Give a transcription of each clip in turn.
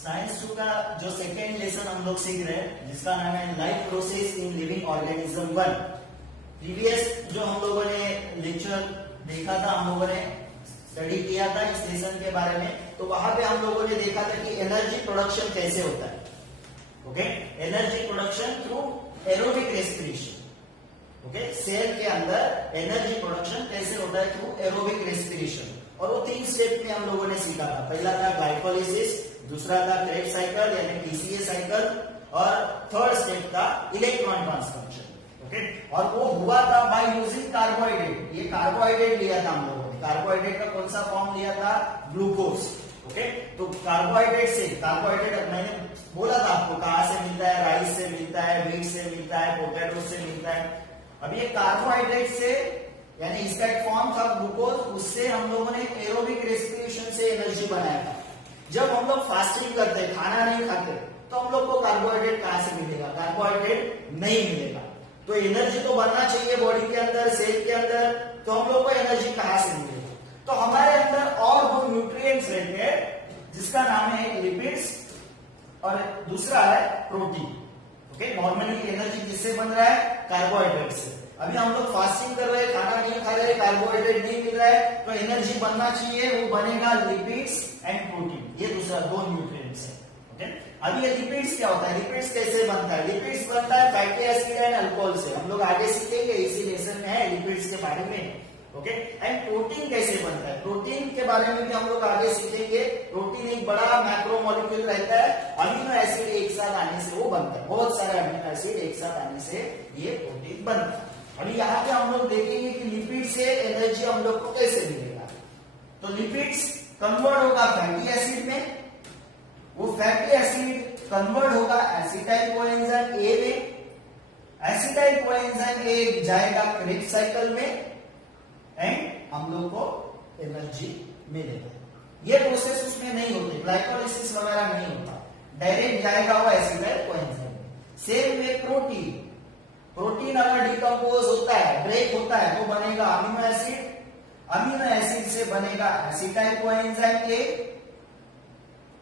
Science 2 का जो second lesson हम लोग सीख रहे हैं जिसका नाम है life process in living organism 1। Previous जो हम लोगों ने लेक्चर देखा था, हम लोगों ने स्टडी किया था इस लेसन के बारे में, तो वहां पे हम लोगों ने देखा था कि एनर्जी प्रोडक्शन कैसे होता है। Okay, energy production through aerobic respiration. Okay, cell के अंदर एनर्जी प्रोडक्शन कैसे होता है थ्रू एरोबिक रेस्पिरेशन। और वो 3 स्टेप में हम लोगों ने सीखा था। पहला था ग्लाइकोलिसिस, दूसरा था क्रेब्स साइकिल यानी टीसीए साइकिल, और थर्ड स्टेप था इलेक्ट्रॉन ट्रांसफर। ओके, और वो हुआ था बाय यूजिंग कार्बोहाइड्रेट। ये कार्बोहाइड्रेट लिया था हम लोगों ने। कार्बोहाइड्रेट का कौन सा फॉर्म लिया था? ग्लूकोज। ओके, तो कार्बोहाइड्रेट से, कार्बोहाइड्रेट मैंने बोला था आपको कहां से मिलता है, राइस से मिलता है, व्हीट से मिलता है, पोटैटो से मिलता है। अब ये कार्बोहाइड्रेट से यानी इसका एक फॉर्म था ग्लूकोज, उससे हम लोगों ने एरोबिक रेस्पिरेशन से एनर्जी बनाया था। जब हम लोग फास्टिंग करते हैं, खाना नहीं खाते, तो हम लोग को कार्बोहाइड्रेट कहां से मिलेगा? कार्बोहाइड्रेट नहीं मिलेगा। तो एनर्जी तो बनना चाहिए बॉडी के अंदर, सेल के अंदर, तो हम लोग को एनर्जी कहां से मिलेगा? तो हमारे अंदर और 2 न्यूट्रिएंट्स रहते हैं जिसका नाम है लिपिड्स और दूसरा है प्रोटीन। ओके, नॉर्मली एनर्जी किससे बन रहा है? कार्बोहाइड्रेट से। अभी हम लोग फास्टिंग कर रहे हैं, खाना नहीं खा रहे, कार्बोहाइड्रेट नहीं मिल रहा है, तो एनर्जी बनना चाहिए, वो बनेगा लिपिड्स एंड प्रोटीन। ये दूसरा 2 न्यूट्रिएंट्स है। ओके, अब ये लिपिड्स क्या होता है? लिपिड्स कैसे बनता है? लिपिड्स बनता है फैटी एसिड एंड अल्कोहल से। हम लोग आगे सीखेंगे, इसी लेसन में है लिपिड्स के बारे में। ओके, एंड प्रोटीन कैसे बनता है? प्रोटीन के बारे में भी हम लोग आगे सीखेंगे। प्रोटीन एक बड़ा मैक्रोमोलिक्यूल रहता है, अमीनो एसिड एक साथ आने से वो बनता है। बहुत सारे अमीनो एसिड एक साथ आने से ये प्रोटीन बनता है। अभी यहाँ पे हम लोग देखेंगे कि लिपिड से एनर्जी हम लोग को कैसे मिलेगा। तो लिपिड्स कन्वर्ट होगा फैटी एसिड में, वो फैटी एसिड कन्वर्ट होगा एसिटाइल कोएंजाइम ए में, एसिटाइल कोएंजाइम ए जाएगा क्रेब्स साइकिल में, एंड हम लोग को एनर्जी मिलेगा। ये प्रोसेस उसमें नहीं होती, ग्लाइकोलिसिस वगैरह नहीं होता, डायरेक्ट जाएगा वो एसिटाइल कोएंजाइम में। सेम में प्रोटीन, प्रोटीन अगर डिकम्पोज होता है, ब्रेक होता है, तो बनेगा अमीनो एसिड, अमीनो एसिड से बनेगा एसिटाइल कोएंजाइम ए,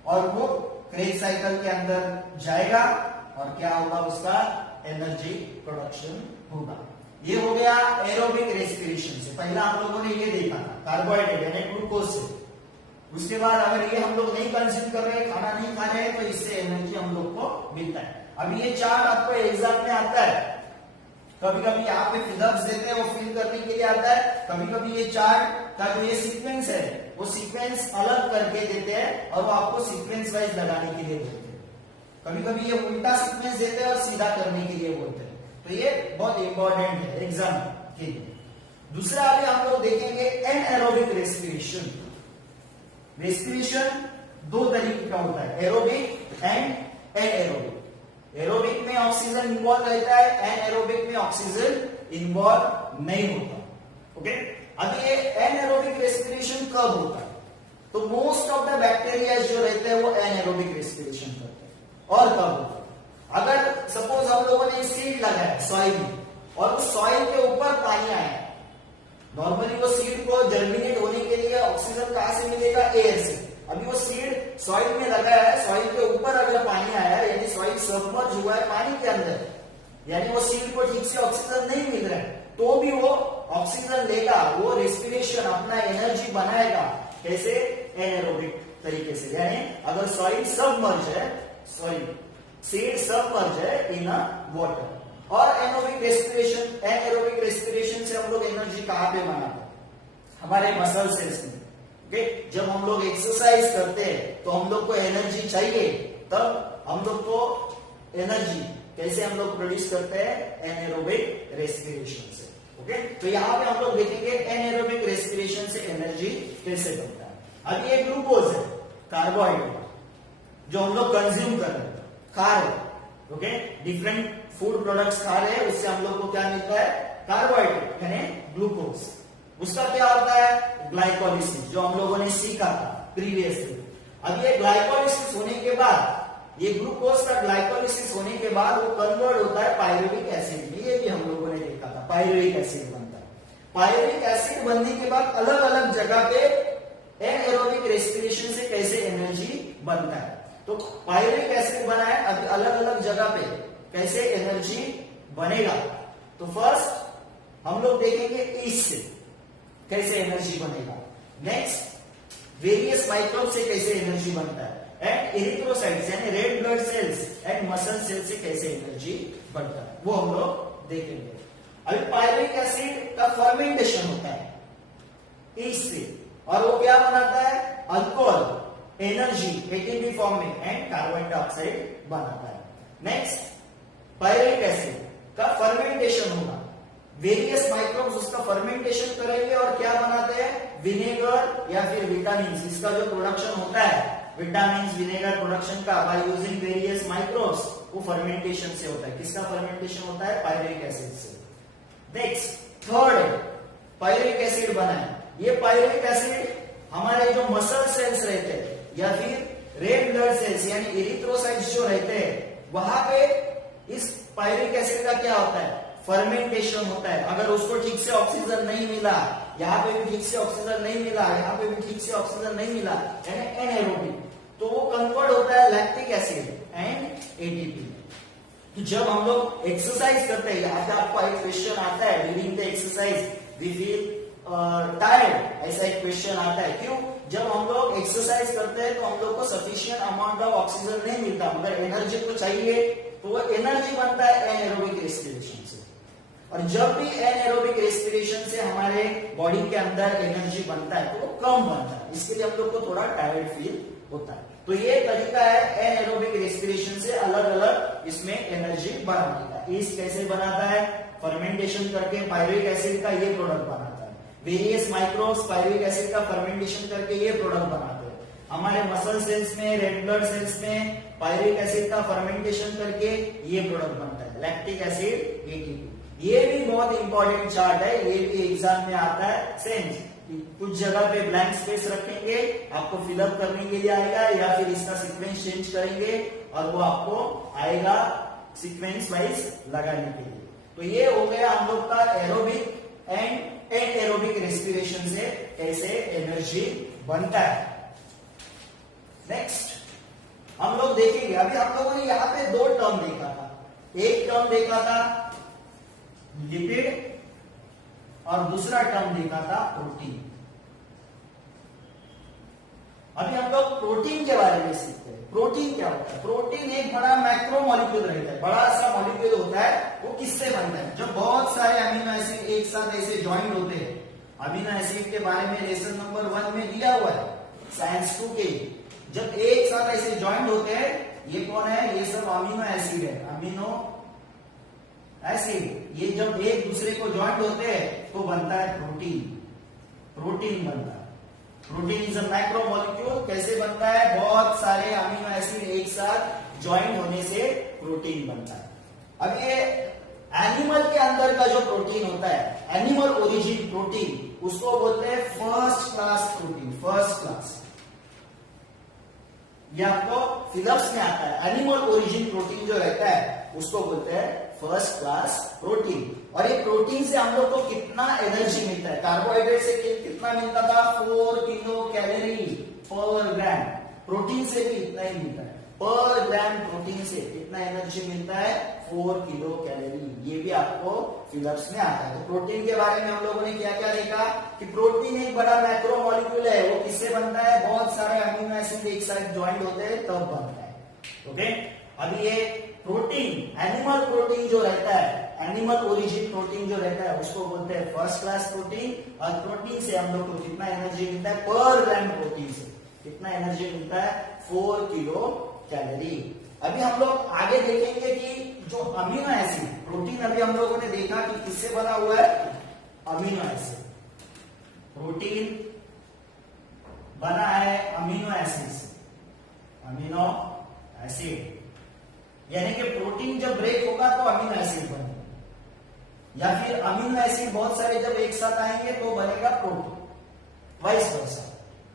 और वो क्रेब्स साइकिल के अंदर जाएगा और क्या होगा? उसका एनर्जी प्रोडक्शन होगा। ये हो गया एरोबिक रेस्पिरेशन से। पहला हम लोगों ने ये देखा था कार्बोहाइड्रेट यानी ग्लूकोज से। उसके बाद अगर ये हम लोग नहीं कंज्यूम कर रहे, खाना नहीं खा रहे, तो इससे एनर्जी हम लोग को मिलता है। अब ये चार्ट आपको एग्जाम में आता है, कभी कभी यहाँ पे फिगर्स देते हैं, वो फिल करने के लिए आता है। कभी कभी ये चार्ट का जो ये सीक्वेंस है, वो सीक्वेंस अलग करके देते हैं और वो आपको सीक्वेंस वाइज लगाने के लिए बोलते हैं। कभी कभी ये उल्टा सीक्वेंस देते हैं और सीधा करने के लिए बोलते हैं। तो ये बहुत इंपॉर्टेंट है एग्जाम के लिए। दूसरा अभी हम लोग देखेंगे एनएरोबिक रेस्पिरेशन। रेस्पिरेशन 2 तरीके का होता है, एरोबिक एंड एनएरोबिक। एरोबिक में ऑक्सीजन इन्वॉल्व रहता है, एनएरोबिक में ऑक्सीजन इन्वॉल्व नहीं होता। ओके, अब ये एनएरोबिक रेस्पिरेशन कब होता है? तो मोस्ट ऑफ द बैक्टीरिया जो रहते हैं वो एनएरोबिक रेस्पिरेशन करते हैं। और कब होता है? अगर सपोज हम लोगों ने सीड लगाया सॉइल में, और उस सॉइल के ऊपर पानी आया, नॉर्मली वो सीड को जर्मिनेट होने के लिए ऑक्सीजन कहां से मिलेगा? एयर से। अभी वो सीड सॉइल में लगाया है, सॉइल के ऊपर अगर पानी आया यानी सॉइल सबमर्ज हुआ है पानी के अंदर, यानी वो सीड को ठीक से ऑक्सीजन नहीं मिल रहा है, तो भी वो ऑक्सीजन लेगा, वो रेस्पिरेशन अपना एनर्जी बनाएगा। कैसे? एनएरोबिक तरीके से। यानी अगर सॉइल सबमर्ज है, सॉइल सीड सबमर्ज है इन वाटर। और एनएरोबिक रेस्पिरेशन, एनएरोबिक रेस्पिरेशन से हम लोग एनर्जी कहां पे बनाते हैं? हमारे मसल सेल्स में। ओके, जब हम लोग एक्सरसाइज करते हैं तो हम लोग को एनर्जी चाहिए, तब हम लोग को एनर्जी कैसे हम लोग प्रोड्यूस करते हैं? एनएरोबिक रेस्पिरेशन से। ओके, तो यहां पे हम लोग देखेंगे एनएरोबिक रेस्पिरेशन से एनर्जी कैसे बनता है। अब ये ग्लूकोज है, कार्बोहाइड्रेट जो हम लोग कंज्यूम कर रहे हैं, खा रहे। ओके, डिफरेंट फूड प्रोडक्ट्स खा रहे हैं, उससे हम लोग को क्या मिलता है? कार्बोहाइड्रेट यानी ग्लूकोज। उसका क्या होता है? ग्लाइकोलिसिस, जो हम लोगों ने सीखा था प्रीवियसली। अब ये ग्लाइकोलिसिस होने के बाद, ये ग्लूकोज का ग्लाइकोलिसिस होने के बाद वो कन्वर्ट होता है पायरुविक एसिड में। ये भी हम लोगों ने देखा था, पायरुविक एसिड बनता है। पायरुविक एसिड बनने के बाद अलग अलग जगह पे एनएरोबिक रेस्पिरेशन से कैसे एनर्जी बनता है। तो पायरुविक एसिड बना है, अभी अलग अलग जगह पे कैसे एनर्जी बनेगा। तो फर्स्ट हम लोग देखेंगे ईस्ट से कैसे एनर्जी बनेगा, नेक्स्ट वेरियस माइक्रोब से कैसे एनर्जी बनता है, एंड एरिथ्रोसाइट्स यानी red blood cells and muscle cell से कैसे एनर्जी बनता है, वो हम लोग देखेंगे। अभी पायरुविक एसिड का फर्मेंटेशन होता है ईस्ट से, और वो क्या बनाता है, अल्कोहल, एनर्जी एटीपी फॉर्म में एंड कार्बन डाइऑक्साइड बनाता है। नेक्स्ट पायरुविक एसिड का फर्मेंटेशन होगा, वेरियस माइक्रोब्स उसका फर्मेंटेशन करेंगे और क्या बनाते हैं, विनेगर या फिर विटामिन। इसका जो प्रोडक्शन होता है विटामिन विनेगर प्रोडक्शन का बाय यूजिंग वेरियस माइक्रोब्स, वो फर्मेंटेशन से होता है। किसका फर्मेंटेशन होता है, पायरुविक एसिड से। नेक्स्ट थर्ड पायरुविक एसिड बना है, ये पायरुविक एसिड हमारे जो मसल सेल्स रहते हैं या फिर रेड ब्लड सेल्स यानी एरिथ्रोसाइट्स जो रहते हैं, वहां पे इस पायरुविक एसिड का क्या होता है, फर्मेंटेशन होता है। अगर उसको ठीक से ऑक्सीजन नहीं मिला, यहाँ पे भी ठीक से ऑक्सीजन नहीं मिला, यहाँ पे भी ठीक से ऑक्सीजन नहीं मिला, यानी एनाएरोबिक, तो वो कन्वर्ट होता है लैक्टिक एसिड एंड एटीपी। तो जब हम लोग एक्सरसाइज करते हैं, यहाँ पे आपको एक क्वेश्चन आता है, during the exercise we feel tired, ऐसा एक क्वेश्चन आता है। क्यों, जब हम लोग एक्सरसाइज करते हैं तो हम लोग को सफिशिएंट अमाउंट ऑफ ऑक्सीजन नहीं मिलता, मगर एनर्जी तो चाहिए, तो वो एनर्जी बनता है एनाएरोबिक रेस्पिरेशन से। और जब भी एनाएरोबिक रेस्पिरेशन से हमारे बॉडी के अंदर एनर्जी बनता है तो वो कम बनता है, इसके लिए हम लोग को थोड़ा टायर्ड फील होता है। तो ये तरीका है एनाएरोबिक रेस्पिरेशन से अलग अलग इसमें एनर्जी बनाने का। ईस्ट कैसे बनाता है, फर्मेंटेशन करके पायरुविक एसिड का ये प्रोडक्ट बनाता है। वेरियस माइक्रोब्स पायरुविक एसिड का फर्मेंटेशन करके ये प्रोडक्ट बनाते हैं। हमारे मसल सेल्स में, रेड ब्लड सेल्स में पायरुविक एसिड का फर्मेंटेशन करके ये प्रोडक्ट बनता है लैक्टिक एसिड एटीपी। ये भी बहुत इंपॉर्टेंट चार्ट है, ये भी एग्जाम में आता है। सेम कुछ जगह पे ब्लैंक स्पेस रखेंगे, आपको फिलअप करने के लिए आएगा, या फिर इसका सीक्वेंस चेंज करेंगे और वो आपको आएगा सीक्वेंस वाइज लगाने के लिए। तो ये हो गया हम लोग का एरोबिक एंड एनाएरोबिक रेस्पिरेशन से कैसे एनर्जी बनता है। नेक्स्ट हम लोग देखेंगे, अभी हम लोगों ने यहाँ पे दो टर्म देखा था। एक टर्म देखा था लिपिड और दूसरा टर्म देखा था प्रोटीन। अभी हम लोग प्रोटीन के बारे में सीखते हैं। प्रोटीन क्या होता है, प्रोटीन एक बड़ा मैक्रो मॉलिक्यूल रहता है, बड़ा सा मॉलिक्यूल होता है। वो किससे बनता है, जब बहुत सारे अमीनो एसिड एक साथ ऐसे ज्वाइंट होते हैं। अमीनो एसिड के बारे में लेसन नंबर 1 में दिया हुआ है, साइंस 2 के। जब एक साथ ऐसे ज्वाइंट होते हैं, ये कौन है, ये सब अमीनो एसिड है, अमीनो एसिड। ये जब एक दूसरे को ज्वाइंट होते हैं तो बनता है प्रोटीन, प्रोटीन बनता है। Protein is a macro molecule. कैसे बनता है, बहुत सारे अमीनो एसिड एक साथ ज्वाइंट होने से प्रोटीन बनता है। अब ये एनिमल के अंदर का जो प्रोटीन होता है, एनिमल ओरिजिन प्रोटीन, उसको बोलते हैं first class protein. First class, ये आपको फिलअप्स में आता है। एनिमल ओरिजिन प्रोटीन जो रहता है उसको बोलते हैं फर्स्ट क्लास प्रोटीन। और ये प्रोटीन से हम लोग को कितना एनर्जी मिलता है, कार्बोहाइड्रेट से कितना मिलता था, 4 किलो कैलोरी पर ग्राम। प्रोटीन से भी इतना ही मिलता है, पर ग्राम प्रोटीन से कितना एनर्जी मिलता है, 4 किलो कैलोरी। ये भी आपको फिलअप्स में आता है। तो प्रोटीन के बारे में हम लोगों ने क्या क्या देखा कि प्रोटीन एक बड़ा मैक्रो मॉलिक्यूल है। वो किससे बनता है, बहुत सारे अमीनो एसिड एक साथ ज्वाइंट होते हैं तब बनता है। ओके, अभी ये प्रोटीन, एनिमल प्रोटीन जो रहता है, एनिमल ओरिजिन प्रोटीन जो रहता है उसको बोलते हैं फर्स्ट क्लास प्रोटीन। और प्रोटीन से हम लोग को कितना एनर्जी मिलता है, पर ग्राम प्रोटीन से कितना एनर्जी मिलता है, 4 किलो कैलोरी। अभी हम लोग आगे देखेंगे कि जो अमीनो एसिड, प्रोटीन अभी हम लोगों ने देखा कि किससे बना हुआ है, अमीनो एसिड। प्रोटीन बना है अमीनो एसिड से, अमीनो एसिड, यानी कि प्रोटीन जब ब्रेक होगा तो अमीनो एसिड बनेगा, या फिर अमीनो एसिड बहुत सारे जब एक साथ आएंगे तो बनेगा प्रोटीन, वाइस वर्सा।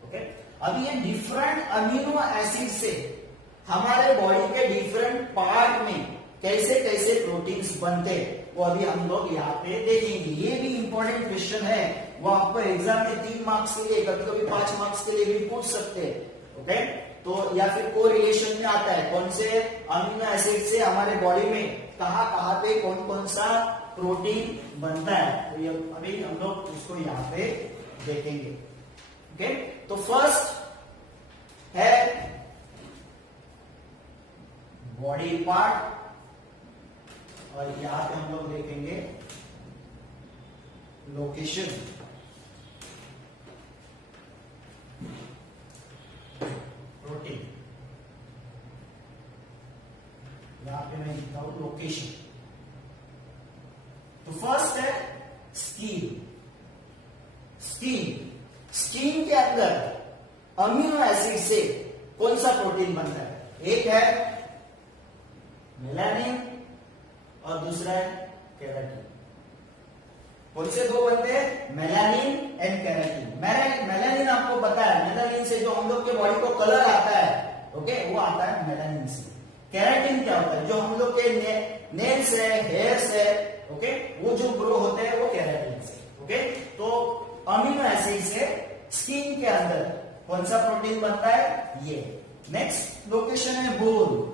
ओके, अभी ये डिफरेंट अमीनो एसिड से हमारे बॉडी के डिफरेंट पार्ट में कैसे कैसे प्रोटीन्स बनते हैं, वो अभी हम लोग यहाँ पे देखेंगे। ये भी इंपॉर्टेंट क्वेश्चन है, वो आपको एग्जाम में 3 मार्क्स के लिए, कभी कभी 5 मार्क्स के लिए भी पूछ सकते हैं। ओके, तो या फिर को रिलेशन में आता है, कौन से अमीनो एसिड से हमारे बॉडी में कहाँ कहाँ पे कौन कौन सा प्रोटीन बनता है, तो ये अभी हम लोग उसको यहाँ पे देखेंगे। ओके, तो फर्स्ट है बॉडी पार्ट, और यहां पे हम लोग देखेंगे लोकेशन। प्रोटीन, यहां पे मैं लिखता हूं लोकेशन। तो फर्स्ट है स्किन। स्किन के अंदर अमीनो एसिड से कौन सा प्रोटीन बनता है? एक है मेलानिन और दूसरा है केराटिन। कौन से दो बनते हैं? Melanin and keratin. मेलानिन आपको पता है, मेलानिन से जो हम लोग के बॉडी को कलर आता है, ओके, वो आता है मेलानिन से। केराटिन क्या होता है? जो हम लोग के नेल्स है, हेयर्स है, ओके, वो जो ग्रो होते हैं वो केराटिन से। ओके, तो अमीनो एसिड से स्किन के अंदर कौन सा प्रोटीन बनता है? ये। नेक्स्ट लोकेशन है बोन।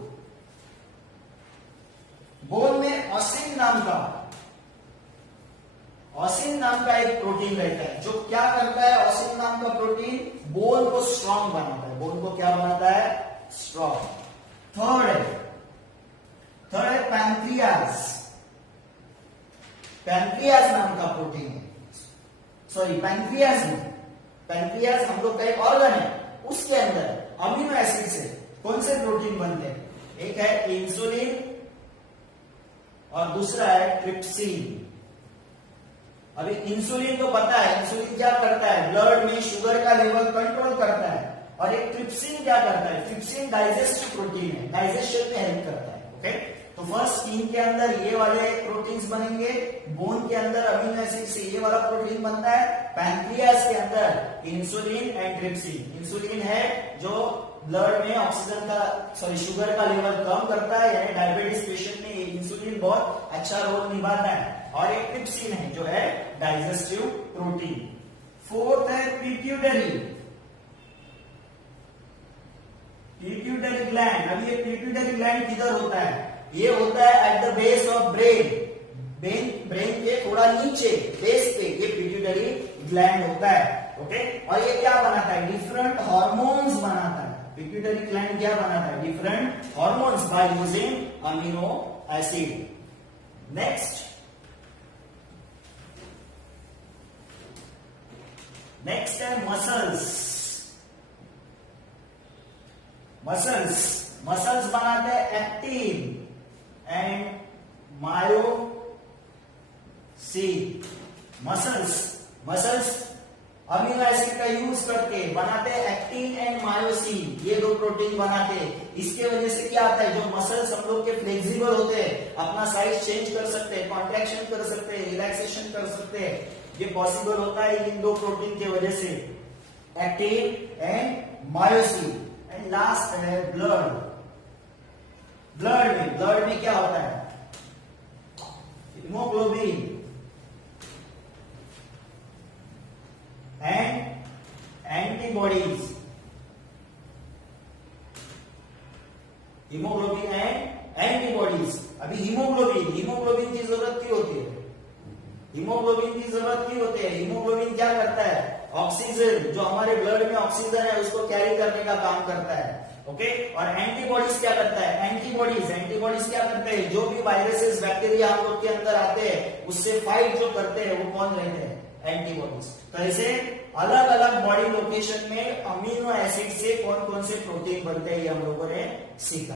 बोन में ऑसिन नाम का एक प्रोटीन रहता है, जो क्या करता है? ऑसिन नाम का प्रोटीन बोन को स्ट्रांग बनाता है। बोन को क्या बनाता है? स्ट्रांग। थर्ड है पैंक्रियाज नाम का प्रोटीन है। सॉरी, पैंक्रियाज हम लोग का एक ऑर्गन है, उसके अंदर अमीनो एसिड से कौन से प्रोटीन बनते हैं? एक है इंसुलिन और दूसरा है ट्रिप्सिन। अभी इंसुलिन तो पता है, इंसुलिन क्या करता है? ब्लड में शुगर का लेवल कंट्रोल करता है। और एक ट्रिप्सिन क्या करता है? ट्रिप्सिन डाइजेस्टिव प्रोटीन है, डाइजेशन में हेल्प करता है। ओके, तो फर्स्ट स्किन के अंदर ये वाले प्रोटीन्स बनेंगे, बोन के अंदर अमीनो एसिड से ये वाला प्रोटीन बनता है, पैंक्रियाज के अंदर इंसुलिन एंड ट्रिप्सिन। इंसुलिन है जो ब्लड में ऑक्सीजन का शुगर का लेवल कम करता है, यानी डायबिटीज पेशेंट में ये इंसुलिन बहुत अच्छा रोल निभाता है। और एक ट्रिप्सिन है जो है डाइजेस्टिव प्रोटीन। फोर्थ है पिट्यूटरी ग्लैंड। अब ये पिट्यूटरी ग्लैंड किधर होता है? ये होता है at the base of brain के थोड़ा नीचे बेस पे ये पिट्यूटरी ग्लैंड होता है। ओके, और ये क्या बनाता है? डिफरेंट हार्मोन्स बनाता है। पिट्यूटरी ग्लैंड क्या बनाता है? Different hormones by using amino acid. Next है मसल्स बनाते हैं actin and myosin. Muscles amino acid का यूज करके बनाते हैं एक्टिन एंड मायोसिन, ये दो प्रोटीन बनाते हैं। इसके वजह से क्या आता है? जो मसल्स हम लोग के फ्लेक्सिबल होते हैं, अपना साइज चेंज कर सकते हैं, कॉन्ट्रैक्शन कर सकते हैं, रिलैक्सेशन कर सकते हैं, ये पॉसिबल होता है इन दो प्रोटीन के वजह से, actin and myosin. And last है ब्लड में क्या होता है? Haemoglobin and antibodies. अभी हीमोग्लोबिन की जरूरत क्यों होती है? हीमोग्लोबिन क्या करता है? ऑक्सीजन, जो हमारे ब्लड में ऑक्सीजन है उसको कैरी करने का काम करता है। ओके, और एंटीबॉडीज क्या करता है? एंटीबॉडीज क्या करते हैं? जो भी वायरसेस बैक्टीरिया हम लोग के अंदर आते हैं उससे फाइट जो करते हैं वो कौन रहते हैं? एंटीबॉडीज। तो ऐसे अलग अलग बॉडी लोकेशन में अमीनो एसिड से कौन कौन से प्रोटीन बनते हैं ये हम लोगों ने सीखा।